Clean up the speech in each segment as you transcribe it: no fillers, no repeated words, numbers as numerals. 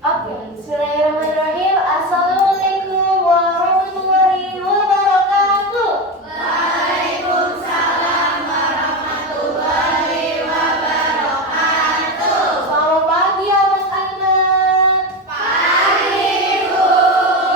Oke, bismillahirrahmanirrahim. Assalamualaikum warahmatullahi wabarakatuh. Waalaikumsalam warahmatullahi wabarakatuh. Selamat pagi anak-anak. Pagi, Bu.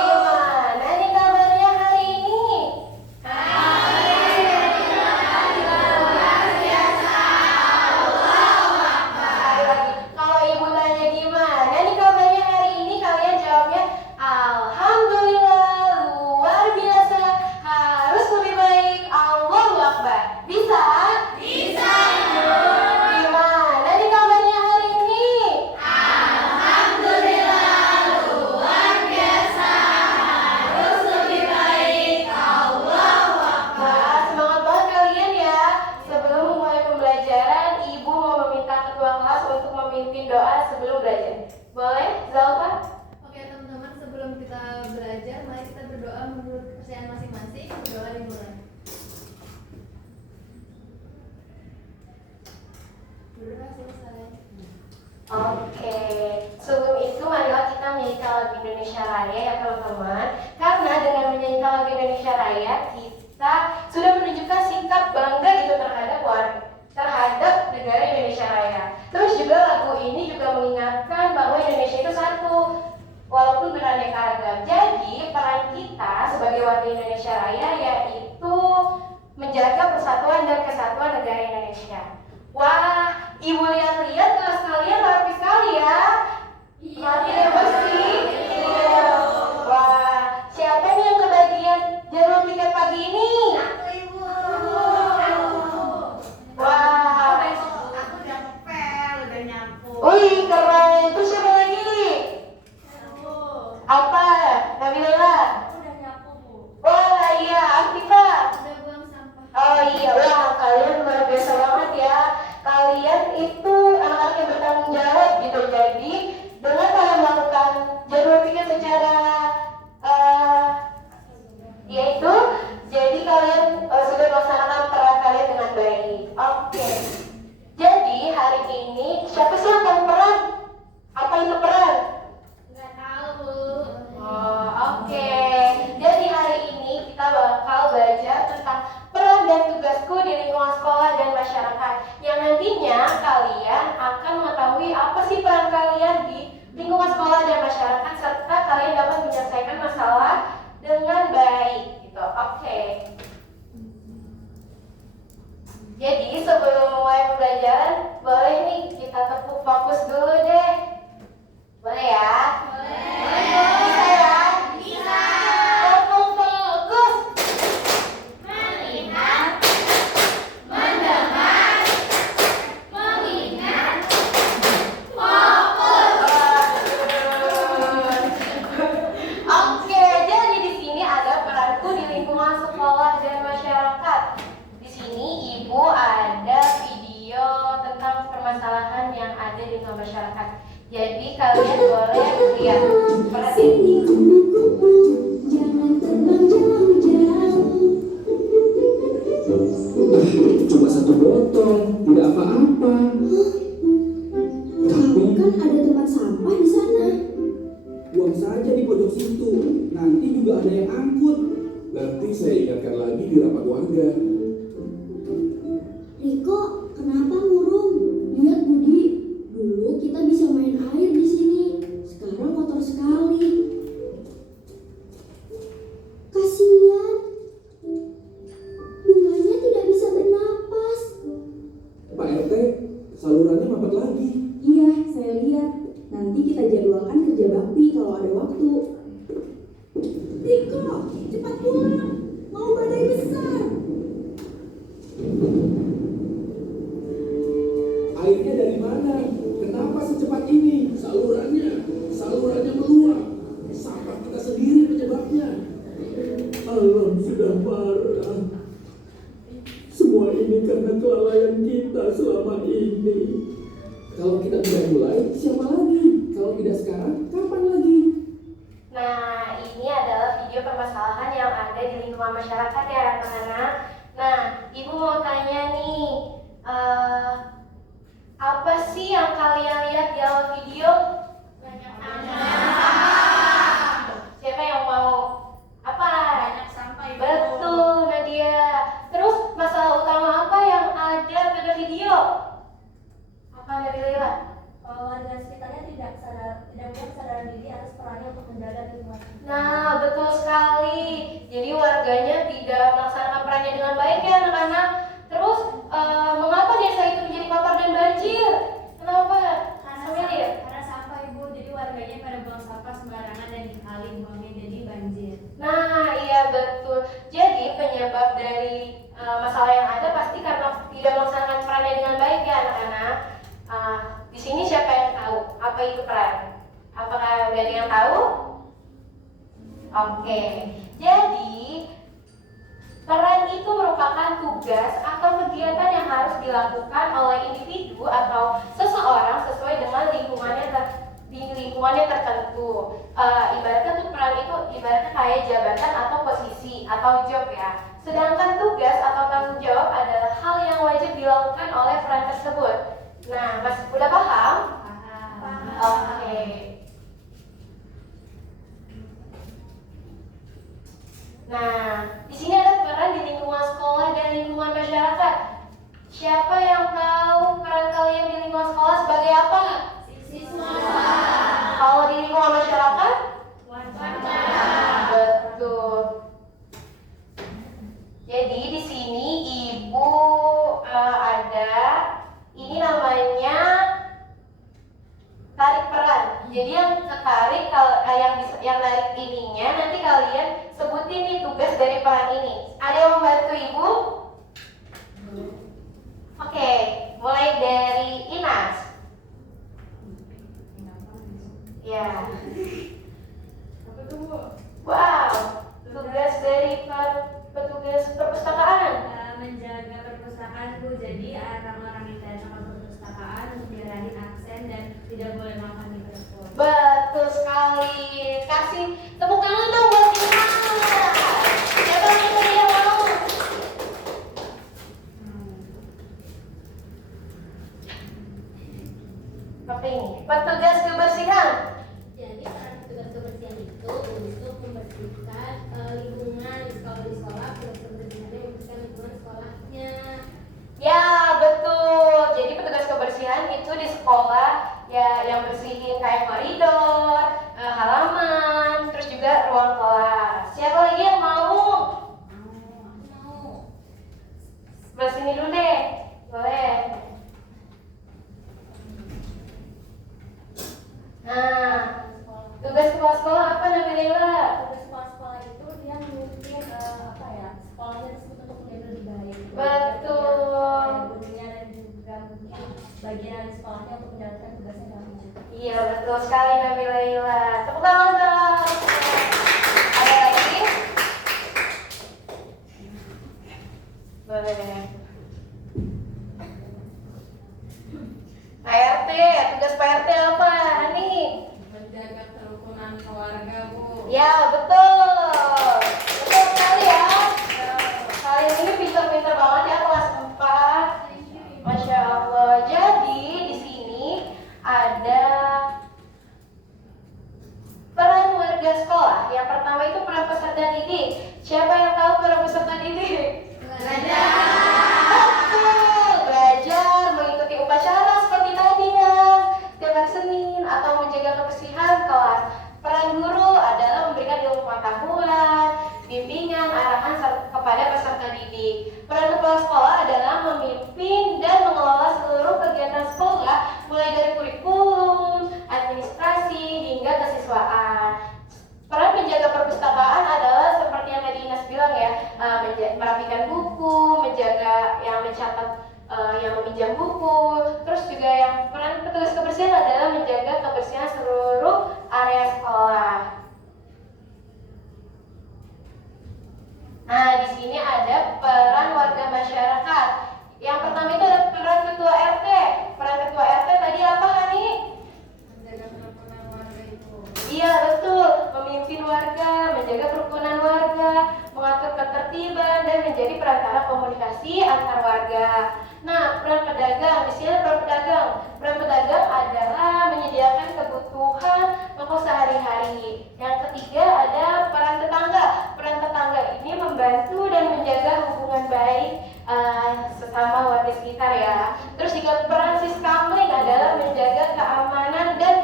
Gimana nih kabarnya hari ini? Luar biasa. Allahu Akbar. Sekali lagi, kalau ibu tanya gimana nih kabarnya hari ini, kalian jawabnya Alhamdulillah, luar biasa, harus lebih baik, Allahu Akbar. Bisa? Bisa, Ibu. Gimana nih kabarnya hari ini? Alhamdulillah, luar biasa. Harus lebih baik. Allahu Akbar. Wah, semangat banget kalian ya. Sebelum mulai pembelajaran, ibu mau meminta ketua kelas untuk memimpin doa sebelum belajar. Boleh, Zalfa? Oke teman-teman, sebelum kita belajar, mari kita berdoa menurut kepercayaan masing-masing. Berdoa dimulai. Berdoa selesai. Oke, sebelum itu marilah kita menyanyikan lagu Indonesia Raya ya teman-teman. Karena dengan menyanyikan lagu Indonesia Raya, kita sudah menunjukkan sikap bangga gitu terhadap negara Indonesia Raya. Terus juga lagu ini juga mengingatkan bahwa Indonesia itu satu, walaupun beraneka ragam. Jadi peran kita sebagai warga Indonesia Raya yaitu menjaga persatuan dan kesatuan negara Indonesia. Wah, ibu lihat-lihat kelas kalian rapi sekali ya. Rapi dan bersih. Iya. Wah, siapa nih yang kebagian jadwal piket pagi ini? Ibu. Wah. Aku udah ngepel, udah nyapu. Wih, keren. Terus siapa lagi? Ibu. Apa? Nabila. Aku udah nyapu, Bu. Wah, iya, Aktiva. Udah buang sampah. Oh iya, wah kalian luar biasa banget ya. Kalian itu anak-anak yang bertanggung jawab gitu. Jadi dengan kalian melakukan jadwal pikir secara yaitu jadi kalian sudah melaksanakan peran kalian dengan baik. Oke. Jadi hari ini siapa sih yang tahu peran? Apa itu peran? Nggak tahu, Bu. Oh, oke. Jadi hari ini kita bakal belajar tentang peran dan tugasku di lingkungan sekolah dan masyarakat. Yang nantinya kalian akan mengetahui apa sih peran kalian di lingkungan sekolah dan masyarakat serta kalian dapat menyelesaikan masalah dengan baik gitu. Oke. Jadi sebelum mulai pembelajaran, boleh nih kita tepuk fokus dulu deh. Boleh ya? Bisa ya? Bisa. Tepuk fokus. Melihat, mendengar, mengingat, fokus. Oke, jadi di sini ada peranku di lingkungan sekolah dan masyarakat. Di sini ibu ada video tentang permasalahan yang ada di lingkungan masyarakat. Jadi kalian boleh lihat. Perhatiin. Jangan terbang jauh-jauh. Cuma satu botol, tidak apa-apa. Tapi Kan ada tempat sampah di sana. buang saja di pojok situ. Nanti juga ada yang angkut. Nanti saya ingatkan lagi di rapat warga. Riko, kenapa murung? Lihat Budi, dulu kita bisa main air di sini. Sekarang kotor sekali. Kasihan. Bunganya tidak bisa bernapas. Pak RT, salurannya mampet lagi. Iya, saya lihat. Nanti kita jadwalkan kerja bakti kalau ada waktu. Riko, cepat pulang. Mau badai besar. Airnya dari mana? Kenapa secepat ini? Salurannya meluap. Sampah kita sendiri penyebabnya. Alam sudah parah. Semua ini karena kelalaian kita selama ini. Kalau kita tidak mulai, siapa lagi? Kalau tidak sekarang, kapan lagi? Nah, ini adalah video permasalahan yang ada di lingkungan masyarakat ya anak-anak. Nah, ibu mau tanya nih, apa sih yang kalian lihat di awal video? Banyak tanah. perannya untuk menjaga lingkungan. Nah, betul sekali. Jadi warganya tidak melaksanakan perannya dengan baik ya anak-anak. Terus mengapa desa itu menjadi kotor dan banjir? Kenapa? Karena sampah ibu, jadi warganya pada buang sampah sembarangan dan di kali buangnya jadi banjir. Nah, iya betul. Jadi penyebab dari masalah yang ada pasti karena tidak melaksanakan perannya dengan baik ya anak-anak. Di sini siapa yang tahu apa itu peran? Apakah udah ada yang tahu? Oke. Jadi peran itu merupakan tugas atau kegiatan yang harus dilakukan oleh individu atau seseorang sesuai dengan di lingkungannya tertentu. Ibaratnya tuh peran itu ibaratnya kayak jabatan atau posisi atau job ya. Sedangkan tugas atau tanggung jawab adalah hal yang wajib dilakukan oleh peran tersebut. Nah, Mas udah paham? Oke. Nah, di sini ada peran di lingkungan sekolah dan lingkungan masyarakat. Siapa yang tahu peran kalian di lingkungan sekolah sebagai apa? Siswa. Kalau di lingkungan masyarakat? Warga. Betul. Jadi di sini ibu ada ini namanya tarik peran. Jadi yang ketarik yang tarik ininya nanti kalian sebutin nih tugas dari peran ini. Ada yang membantu ibu? Oke, mulai dari Inas. Ya. Apa tuh bu? Wow, tugas dari petugas perpustakaan. Menjaga perpustakaan bu, jadi orang-orang yang datang ke perpustakaan untuk dirahin absen dan tidak boleh makan di perpus. Betul sekali. Kasih tepuk tangan dong buat Inas. Siapa yang tadi yang mau? Apa ini? Petugas kebersihan. Jadi peran petugas kebersihan itu untuk membersihkan lingkungan di sekolah, petugas kebersihannya membersihkan lingkungan sekolahnya. Ya, betul. Jadi petugas kebersihan itu di sekolah ya yang bersihin kayak koridor, halaman, terus juga ruang kelas. Siapa lagi yang mau? Mau. Sebelah sini dulu deh. Boleh. Nah, tugas kepala sekolah apa Nabila? Tugas kepala sekolah itu dia memimpin sekolahnya tersebut untuk menjadi lebih baik. Betul. Gurunya dan juga mungkin bagian dari sekolahnya untuk menjalankan tugasnya dengan baik. Iya, betul sekali Nabila. Tepuk tangan dong. Ada lagi? Boleh. PRT, tugas PRT apa? Nih. Menjaga kerukunan keluarga bu. Ya, betul. Betul sekali ya. Kalian ini pintar-pintar banget ya kelas 4. Masya Allah. Jadi di sini ada peran warga sekolah. Yang pertama itu peran peserta didik. Siapa yang tahu peran peserta didik? Betul. Belajar, mengikuti upacara seperti tadi ya, setiap hari Senin, atau menjaga kebersihan kelas. Peran guru adalah memberikan ilmu pengetahuan, bimbingan, arahan kepada peserta didik. Peran kepala sekolah adalah memimpin dan mengelola seluruh kegiatan sekolah, mulai dari kurikulum, administrasi, hingga kesiswaan. Peran penjaga perpustakaan adalah seperti yang tadi Inas bilang ya, merapikan buku, menjaga yang mencatat, yang meminjam buku, terus juga yang peran petugas kebersihan adalah menjaga kebersihan seluruh area sekolah. Nah, di sini ada peran warga masyarakat. Yang pertama itu ada peran ketua RT. Peran ketua RT tadi apa, Hani? Menjaga kerukunan warga itu. Iya, betul. Memimpin warga, menjaga kerukunan warga, mengatur ketertiban, dan menjadi perantara komunikasi antar warga. Nah, peran pedagang, di sini ada peran pedagang. Peran pedagang adalah menyediakan kebutuhan pokok sehari-hari. Yang ketiga ada peran tetangga. Peran tetangga ini membantu dan menjaga hubungan baik sesama warga sekitar ya. Terus juga peran siskamling adalah menjaga keamanan dan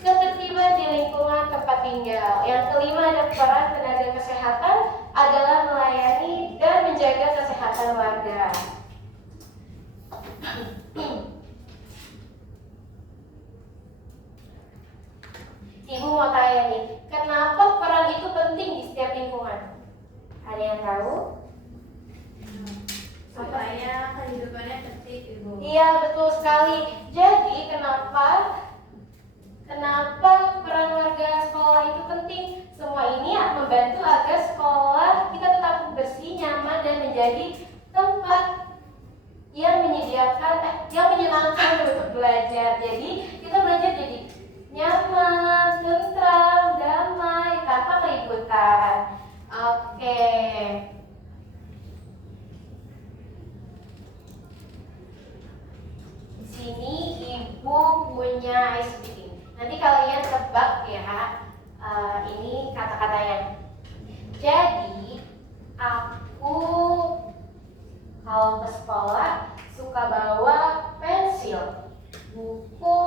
ketertiban di lingkungan tempat peran tenaga kesehatan adalah melayani dan menjaga kesehatan warga. Ibu mau tanya nih, kenapa peran itu penting di setiap lingkungan? Ada yang tahu? Supaya kehidupannya tertib, Ibu. Iya, betul sekali. Jadi kenapa peran warga sekolah itu penting? Semua ini membantu agar sekolah kita tetap bersih, nyaman, dan menjadi tempat yang menyenangkan untuk belajar. Jadi kita belajar jadi nyaman, tentram, damai, tanpa keributan. Oke. Di sini ibu punya ice cream. Nanti kalian tebak ya, ini kata-katanya. Jadi aku kalau ke sekolah suka bawa pensil, buku,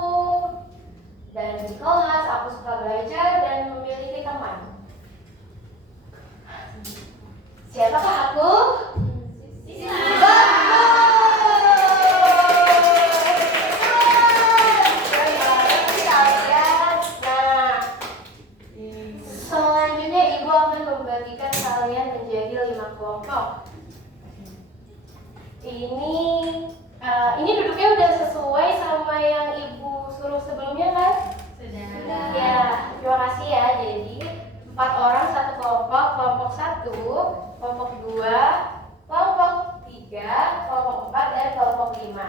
dan di kelas aku suka belajar dan memiliki teman. Siapakah aku? Selanjutnya ibu akan membagikan kalian menjadi 5 kelompok. Ini duduknya udah sesuai sama yang ibu suruh sebelumnya kan? Sudah. Ya, terima kasih ya. Jadi 4 orang satu kelompok, kelompok 1, kelompok 2, kelompok 3, kelompok 4, dan kelompok 5.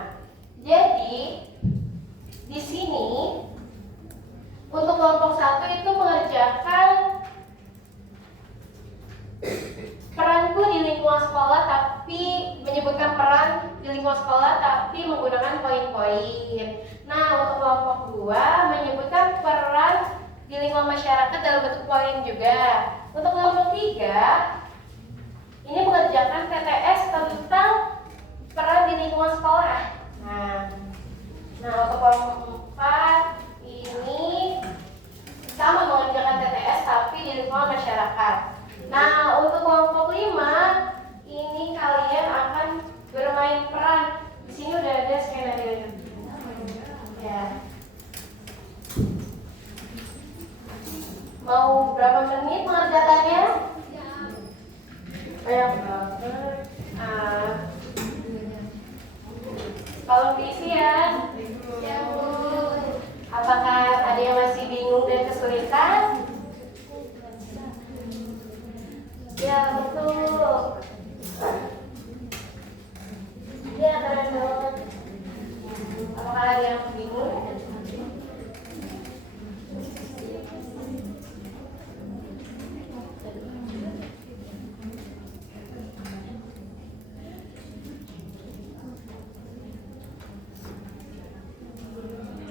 Jadi di sini untuk kelompok 1 itu mengerjakan peranku di lingkungan sekolah, tapi menyebutkan peran di lingkungan sekolah tapi menggunakan poin-poin. Nah, untuk kelompok 2 menyebutkan peran di lingkungan masyarakat dalam bentuk poin juga. Untuk kelompok 3 ini mengerjakan TTS tentang peran di lingkungan sekolah. Nah untuk kelompok 4 ini sama mengerjakan TTS tapi di lingkungan masyarakat. Nah, untuk kelompok 5 ini kalian akan bermain peran. Di sini udah ada skenario. Ya. Mau berapa menit mengerjakannya? Banyak banget. Tolong diisi ya. Ya, Bu. Apakah ada yang masih bingung dan kesulitan? Ya, betul. Ya, keren banget. Apakah ada yang bingung?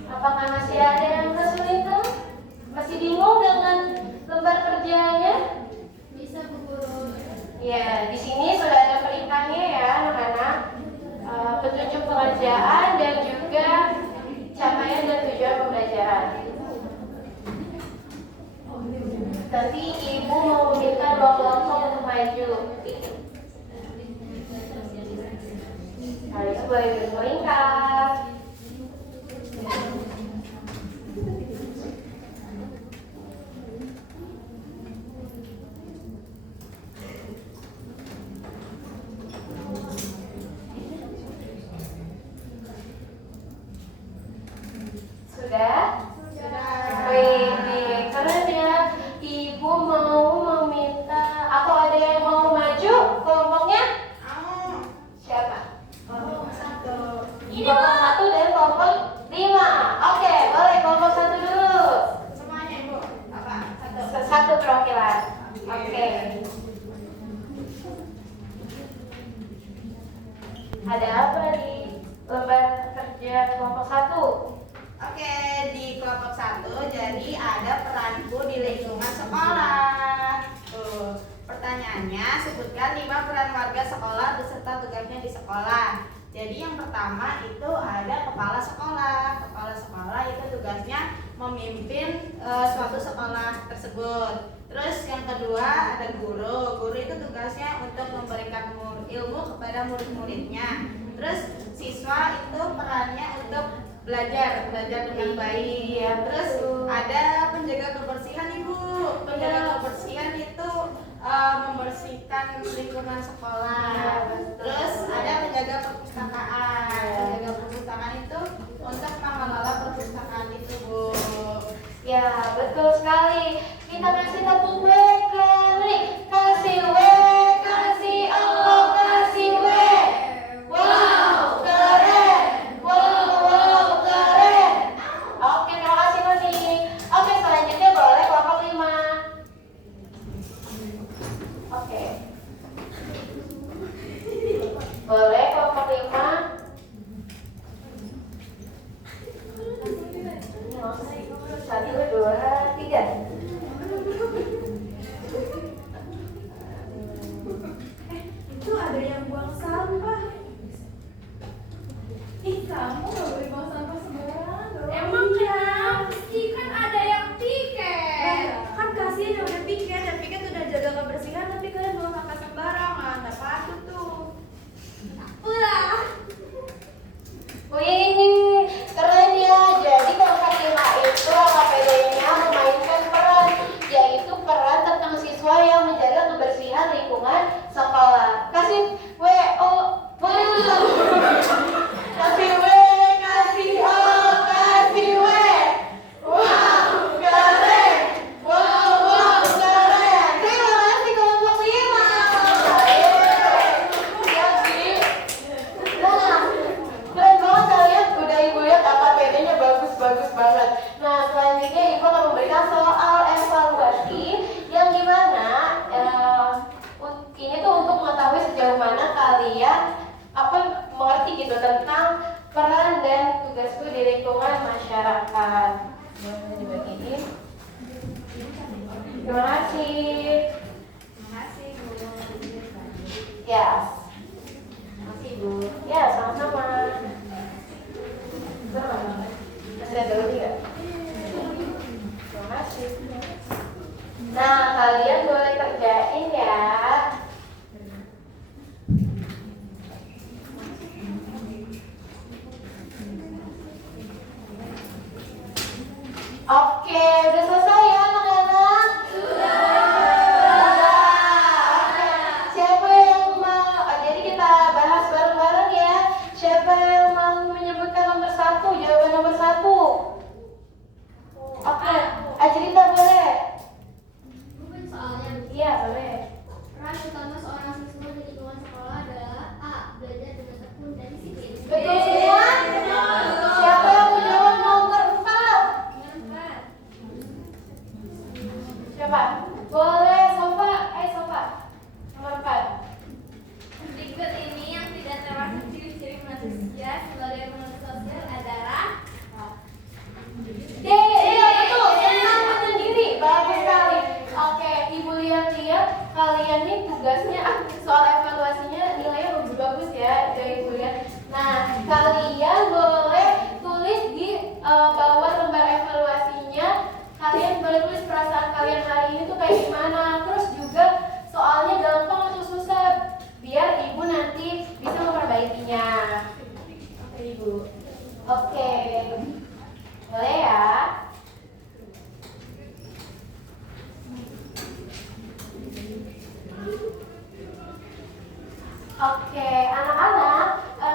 Apakah masih ada yang kesulitan? Masih bingung dengan lembar kerjanya? Bisa, Bu Guru. Ya, di sini sudah ada perintahnya ya, anak-anak. Petunjuk pengerjaan dan juga capaian dan tujuan pembelajaran. Nanti ibu mau meminta dua kelompok untuk maju. Itu boleh berperingkat. Sudah? Wih, keren ya. Ibu mau meminta, atau ada yang mau maju kelompoknya? Siapa? Kelompok 1 dan kelompok 5. Oke, boleh kelompok 1 dulu. Semuanya, Ibu. Apa? Satu perwakilan. Oke. Ada apa di lembar kerja kelompok 1? Oke, di kelompok 1 jadi ada peranku di lingkungan sekolah. Tuh, pertanyaannya sebutkan 5 peran warga sekolah beserta tugasnya di sekolah. Jadi yang pertama itu ada kepala sekolah. Kepala sekolah itu tugasnya memimpin suatu sekolah tersebut. Terus yang kedua ada guru. Guru itu tugasnya untuk memberikan ilmu kepada murid-muridnya. Terus siswa itu perannya untuk belajar dengan baik. Terus ada penjaga kebersihan Ibu. Penjaga kebersihan itu membersihkan lingkungan sekolah. Terus ada penjaga perpustakaan. Penjaga perpustakaan itu untuk mengelola perpustakaan itu Bu. Ya, betul sekali. Kita kasih tepuk mereka. Nih, kasih W, kasih O, kasih W. Wow, keren. Wow, keren. Oke, terima kasih Noni. Oke, selanjutnya boleh kelompok 5. Oke. Boleh kelompok 5. Satu, dua, tiga. Itu ada yang buang sampah. Ih, kamu gak boleh buang sampah sembarangan dong. Emang kenapa sih? Kan ada yang piket. Kan kasihan yang udah piket, dan piket udah jaga kebersihan, tapi kalian buang sampah sembarangan. Gak patut tuh. Ulah. Wih, keren ya. Jadi kelompok 5 itu AKPD-nya memainkan peran, yaitu peran tentang siswa yang menjaga kebersihan lingkungan sekolah. Kasih W, O, wow. Kasih W, kasih O, kasih W. Wow, keren. Wow, keren. Terima kasih kelompok 5. Ya sih. Nah, keren banget kalian, udah Ibu lihat AKPD-nya bagus banget. Nah, selanjutnya Ibu akan memberikan soal evaluasi yang dimana ini tuh untuk mengetahui sejauh mana kalian mengerti gitu tentang peran dan tugasku di lingkungan masyarakat. Boleh dibagiin? Terima kasih. Makasih, Bu. Yes. Makasih Bu. Ya, sama-sama. Masih ada lagi nggak? Terima kasih. Nah, kalian boleh kerjain ya. Oke, udah selesai ya anak-anak? Sudah. Oke. Siapa yang mau? Jadi kita bahas bareng-bareng ya. Siapa yang mau menyebutkan nomor 1? Jawaban nomor 1. Oke, Ajrita boleh? Bukan soalnya. Iya boleh. Peran utama seorang siswa di lingkungan sekolah adalah A. Belajar dengan tekun dan disiplin. Betul semua? Siapa yang menjawab nomor 4? Siapa? Boleh, Sofa. Sofa. Nomor 4. Berikut ini yang tidak termasuk ciri-ciri manusia sebagai makhluk sosial adalah Iya betul, senang sendiri. Bagus sekali. Oke, Ibu lihat-lihat kalian nih tugasnya soal evaluasinya nilainya bagus ya dari Ibu lihat. Nah, kalian boleh tulis di bawah lembar evaluasinya. Kalian boleh tulis perasaan kalian hari ini tuh kayak gimana. Terus juga soalnya gampang atau susah, biar Ibu nanti bisa memperbaikinya. Oke Ibu. Oke. Boleh ya? Oke, anak-anak,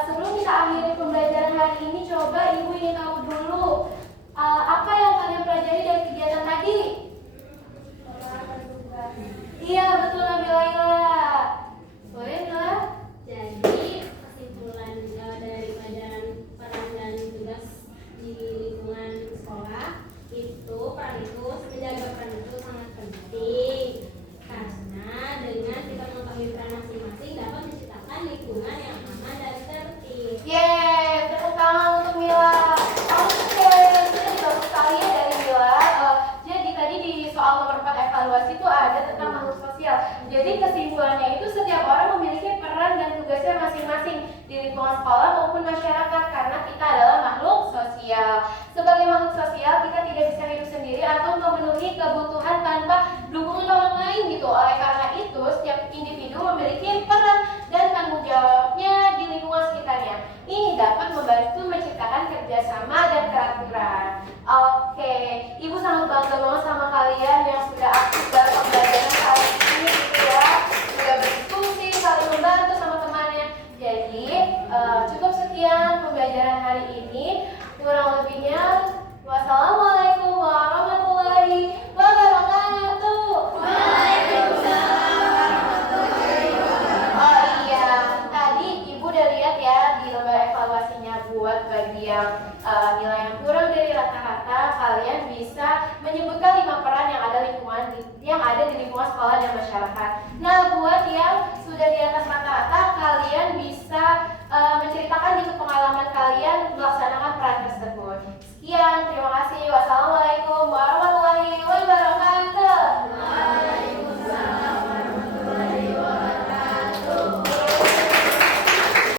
sebelum kita akhiri pembelajaran hari ini, coba Ibu ingin tahu dulu apa yang kalian pelajari dari kegiatan tadi? Iya, betul Nabila. Boleh Nabila? Jadi kesimpulan dari pelajaran peran dan tugas di lingkungan sekolah itu menjaga peran itu sangat penting karena dengan kita mengetahui peran masing-masing dapat menciptakan lingkungan yang aman dan tertib. Yeay, tepuk tangan untuk Mila. Oke, itu bagus sekali ya dari Mila. Jadi tadi di soal nomor 4 evaluasi itu ada tentang makhluk sosial. Jadi kesimpulannya itu setiap orang memiliki peran dan tugasnya masing-masing di lingkungan sekolah maupun masyarakat karena kita adalah makhluk sosial. Sebagai makhluk sosial kita tidak bisa hidup sendiri atau memenuhi kebutuhan tanpa dukungan membantu menciptakan kerjasama dan keakuratan. Oke, Ibu sangat bangga banget sama kalian yang sudah aktif dalam pembelajaran kali ini gitu ya. Sudah berdiskusi, saling membantu sama temannya. Jadi cukup sekian pembelajaran hari ini. Kurang lebihnya, wassalamualaikum warahmatullahi wabarakatuh. Oh iya, tadi Ibu udah lihat ya di lembar evaluasinya buat bagi yang nilai yang kurang dari rata-rata, kalian bisa menyebutkan 5 peran yang ada di lingkungan sekolah dan masyarakat. Nah,